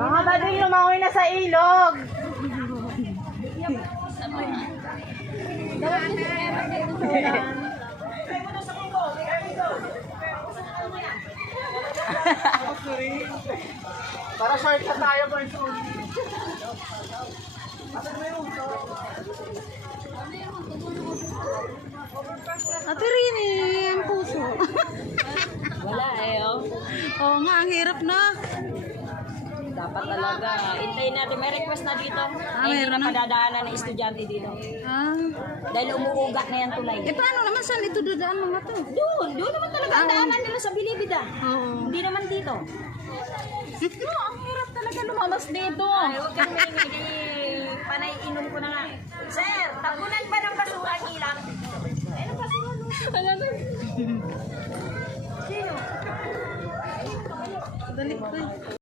Mga bading lumangoy na sa ilog. Para short na tayo po. Ate Rini, ang puso. Wala eh, oh. Oo nga, ang hirap na. Dapat talaga. Hintayin natin. May request na dito. Hindi meron na na. padadaanan ng estudyante dito. Ah. Dahil umuugat na yan tulay. Eh paano naman saan ito dadaan mga to? Doon naman talaga ang daanan nila sa Bilibid ah. Oo. Hindi naman dito. No, ang hirap talaga lumamas dito. Ay, huwag kang maingay. Panay inom ko na nga. Sir, tabunan ba ng basura ang ilang? Ay, ng basura no? Sino? Dali ko.